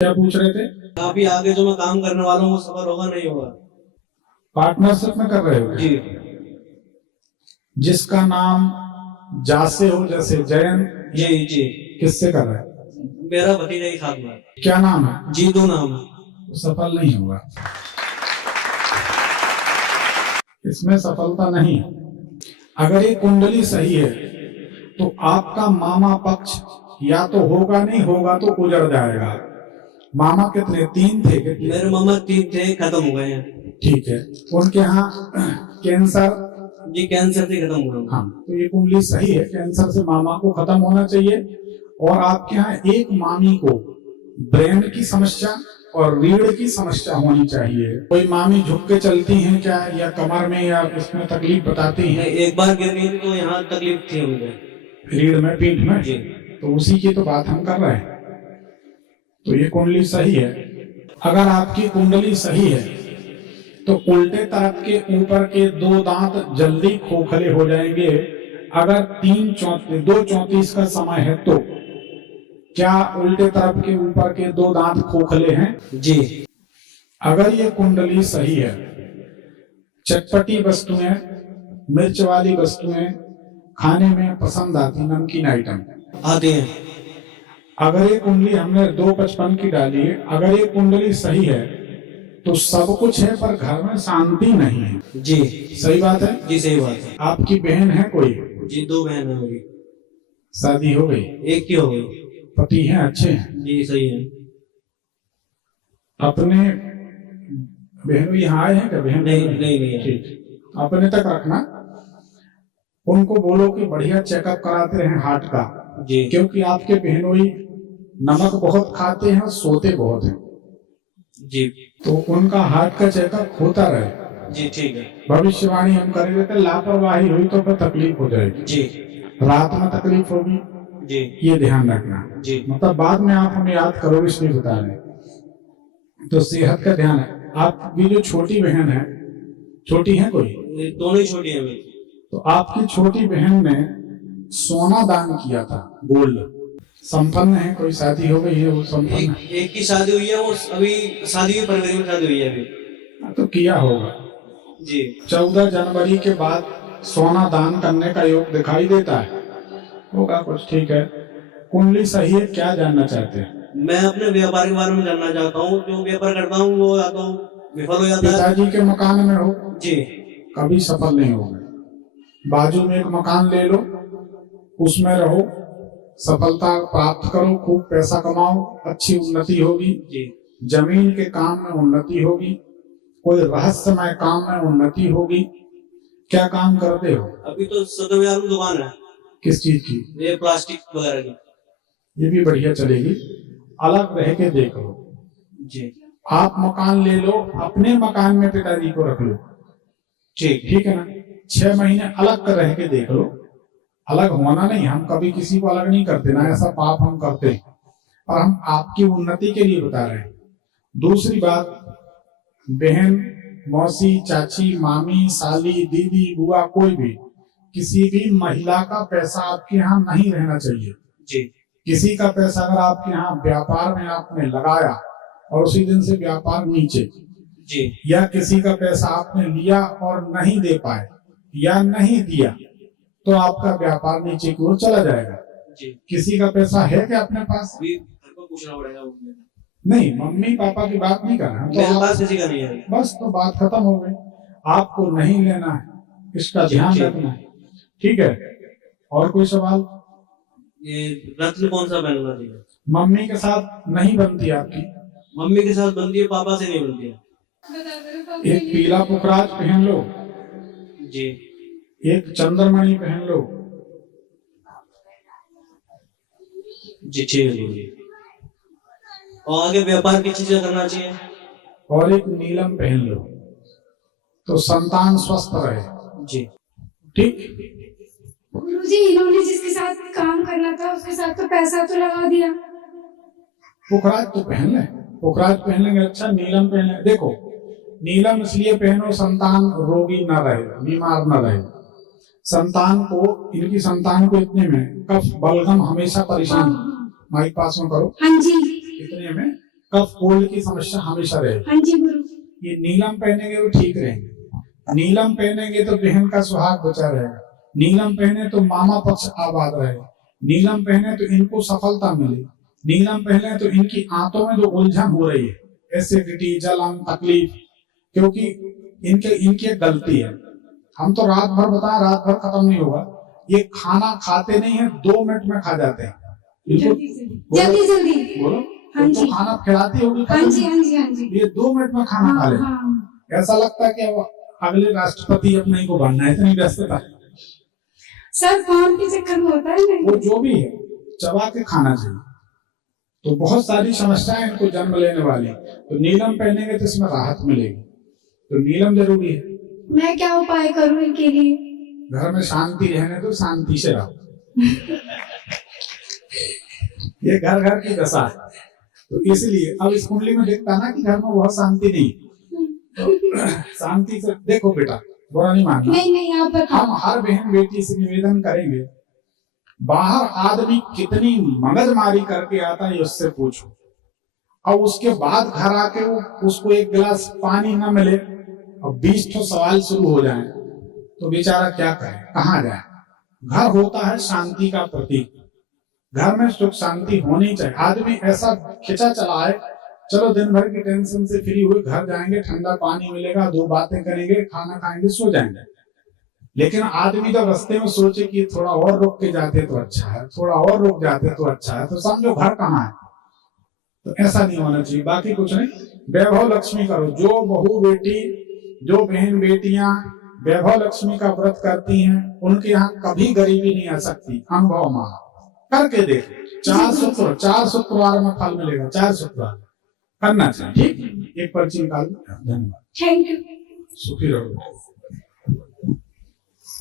क्या पूछ रहे थे? अभी आगे जो मैं काम करने वाला हूँ वो सफल होगा नहीं होगा? पार्टनरशिप में कर रहे हो? जी जिसका नाम जासे हो, जैसे जयंत, जी जी। किससे कर रहे हो? मेरा भतीजा ही साथ में। क्या नाम है? जीतू नाम है। वो सफल नहीं होगा, इसमें सफलता नहीं है। अगर ये कुंडली सही है तो आपका मामा पक्ष या तो होगा, नहीं होगा तो उजड़ जाएगा। मामा कितने? 3 थे? कितने? मेरे मामा 3 थे, खत्म हो गए हैं। ठीक है। उनके यहाँ कैंसर? जी कैंसर से खत्म हो गए। हाँ, तो ये कुंडली सही है, कैंसर से मामा को खत्म होना चाहिए। और आपके यहाँ एक मामी को ब्रेन की समस्या और रीढ़ की समस्या होनी चाहिए। कोई मामी झुक के चलती हैं क्या, या कमर में, या इसमें तकलीफ बताती हैं? एक बार गिर गई थी तो यहाँ तकलीफ थी उनको, रीढ़ में, पीठ में जी। तो उसी की तो बात हम कर रहे हैं। तो ये कुंडली सही है। अगर आपकी कुंडली सही है तो उल्टे तरफ के ऊपर के 2 दांत जल्दी खोखले हो जाएंगे। अगर 2:34 का समय है तो क्या उल्टे तरफ के ऊपर के 2 दांत खोखले हैं? जी। अगर ये कुंडली सही है, चटपटी वस्तुएं, मिर्च वाली वस्तुएं खाने में पसंद आती, नमकीन आइटम आते हैं। अगर ये कुंडली हमने 2:55 की डाली है, अगर ये कुंडली सही है तो सब कुछ है पर घर में शांति नहीं है। जी सही बात है? जी सही बात है। आपकी बहन है कोई? जी 2 बहन है मेरी। शादी हो गई? एक की हो गई। पति हैं, अच्छे हैं? जी सही है। अपने बहन यहाँ आए हैं क्या? बहन नहीं। ठीक, अपने तक रखना। उनको बोलो कि बढ़िया चेकअप कराते रहे हार्ट का। जी क्योंकि आपके बहनोई नमक बहुत खाते हैं और सोते बहुत हैं, जी तो उनका हार्ट का चेकअप होता रहे। जी ठीक है। भविष्यवाणी हम कर देते, लापरवाही हुई तो फिर तकलीफ हो जाएगी। जी रात में तकलीफ होगी, जी ये ध्यान रखना। जी मतलब बाद में आप हमें याद करोगे इसलिए बता रहे। तो सेहत का ध्यान है। आपकी जो छोटी बहन है, छोटी है कोई? दोनों ही छोटी है मेरी। तो आपकी छोटी बहन ने सोना दान किया था, गोल्ड। संपन्न है? कोई शादी हो गई है वो संपन्न है? एक की शादी हुई है, वो अभी शादी हुई, फरवरी में शादी हुई है अभी। तो किया होगा जी। 14 जनवरी के बाद सोना दान करने का योग दिखाई देता है, होगा कुछ। ठीक है, कुंडली सही है। क्या जानना चाहते हैं? मैं अपने व्यापार के बारे में जानना चाहता हूँ। जो व्यापार करता हूँ वो या तो विफल हो जाता है। पिताजी के मकान में हो? जी। कभी सफल नहीं होगा। बाजू में एक मकान ले लो, उसमें रहो, सफलता प्राप्त करो, खूब पैसा कमाओ, अच्छी उन्नति होगी। जी। जमीन के काम में उन्नति होगी, कोई रहस्यमय काम में उन्नति होगी। क्या काम करते हो? अभी तो 70,000 में दुकान है। किस चीज की? ये प्लास्टिक वगैरह की। ये भी बढ़िया चलेगी, अलग रह के देख लो। जी आप मकान ले लो, अपने मकान में पिताजी को रख लो। ठीक है ना? 6 महीने अलग रह के देख लो। अलग होना नहीं, हम कभी किसी को अलग नहीं करते ना, ऐसा पाप हम करते हैं, और हम आपकी उन्नति के लिए बता रहे हैं। दूसरी बात, बहन, मौसी, चाची, मामी, साली, दीदी, बुआ, कोई भी, किसी भी महिला का पैसा आपके यहाँ नहीं रहना चाहिए। जी। किसी का पैसा अगर आपके यहाँ व्यापार में आपने लगाया और उसी दिन से व्यापार नीचे, जी। या किसी का पैसा आपने लिया और नहीं दे पाए या नहीं दिया, तो आपका व्यापार नीचे की ओर चला जाएगा। जी। किसी का पैसा है क्या अपने पास? अभी घर को पूछना पड़ेगा। नहीं, मम्मी पापा की बात नहीं कर रहा, मेरे पास किसी का नहीं है। बस तो बात खत्म हो गई। आपको नहीं लेना है, इसका ध्यान रखना है। ठीक है, और कोई सवाल? ये रत्न कौन सा पहनना चाहिए? मम्मी के साथ नहीं बनती आपकी? मम्मी के साथ बनती है, पापा से नहीं बनती है। एक पीला पुखराज पहन लो। जी। एक चंद्रमणि पहन लो। जी ठीक है। और आगे व्यापार की चीजें करना चाहिए। और एक नीलम पहन लो, तो संतान स्वस्थ रहे। जी ठीक। गुरुजी, इन्होंने जिसके साथ काम करना था उसके साथ तो पैसा तो लगा दिया। पुखराज तो पहन ले, पुखराज पहन लेंगे। अच्छा, नीलम पहन ले। देखो, नीलम इसलिए पहनो संतान रोगी न रहे, बीमार न रहे। संतान को, इनकी संतान को इतने में कफ बलगम हमेशा परेशान। माइक पास में करो। हाँ जी। इतने में कफ कोल्ड की समस्या हमेशा रहेगी। हाँ जी गुरु। ये नीलम पहनेंगे तो ठीक रहेंगे, नीलम पहनेंगे तो बहन का सुहाग बचा रहेगा, नीलम पहने तो मामा पक्ष आबाद रहेगा, नीलम पहने तो इनको सफलता मिले, नीलम पहने तो इनकी आंतों में जो उलझन हो रही है, एसिडिटी, जलन, तकलीफ, क्योंकि इनकी एक गलती है। हम तो रात भर बताएं, रात भर खत्म नहीं होगा। ये खाना खाते नहीं है, 2 मिनट में खा जाते हैं। इनको जल्दी जल्दी बोलो, हाँ तो जी। खाना खिलाती होगी, हाँ जी हाँ जी हाँ जी। ये 2 मिनट में खाना खा हाँ ले। हाँ। ऐसा लगता है कि अब अगले राष्ट्रपति अपने को बनना है, इतनी व्यस्तता। सर काम के चक्कर में होता है नहीं। वो जो भी है चबा के खाना चाहिए। तो बहुत सारी समस्याएं इनको जन्म लेने वाली, तो नीलम पहनेंगे तो इसमें राहत मिलेगी। तो नीलम जरूरी है। मैं क्या उपाय करूं इनके लिए? घर में शांति रहने तो शांति से रहो। ये घर घर की दशा है, तो इसलिए अब इस कुंडली में दिखता ना कि घर में बहुत शांति नहीं, तो शांति से देखो बेटा, बुरा नहीं मानना। नहीं नहीं आप बताओ। हम हर बहन बेटी से निवेदन करेंगे, बाहर आदमी कितनी मगजमारी करके आता है उससे पूछो, और उसके बाद घर आके उसको एक गिलास पानी न मिले और 20 ठो सवाल शुरू हो जाए, तो बेचारा क्या करे, कहाँ जाए। घर होता है शांति का प्रतीक, घर में सुख शांति होनी चाहिए। आदमी ऐसा खिंचा चला है, चलो दिन भर की टेंशन से फ्री हुए घर जाएंगे, ठंडा पानी मिलेगा, 2 बातें करेंगे, खाना खाएंगे, सो जाएंगे। लेकिन आदमी जब रास्ते में सोचे कि थोड़ा और रुक के जाते तो अच्छा है, थोड़ा और रुक जाते तो अच्छा है, तो समझो घर कहाँ है। तो ऐसा नहीं होना चाहिए। बाकी कुछ नहीं, वैभव लक्ष्मी करो। जो बहू बेटी, जो बहन बेटियां वैभव लक्ष्मी का व्रत करती हैं, उनके यहाँ कभी गरीबी नहीं आ सकती। अनुभव मानो, करके देख। 4 शुक्रवार में फल मिलेगा, 4 शुक्रवार करना चाहिए। ठीक, एक पर्ची निकाल। धन्यवाद, थैंक यू। सुखी रहो।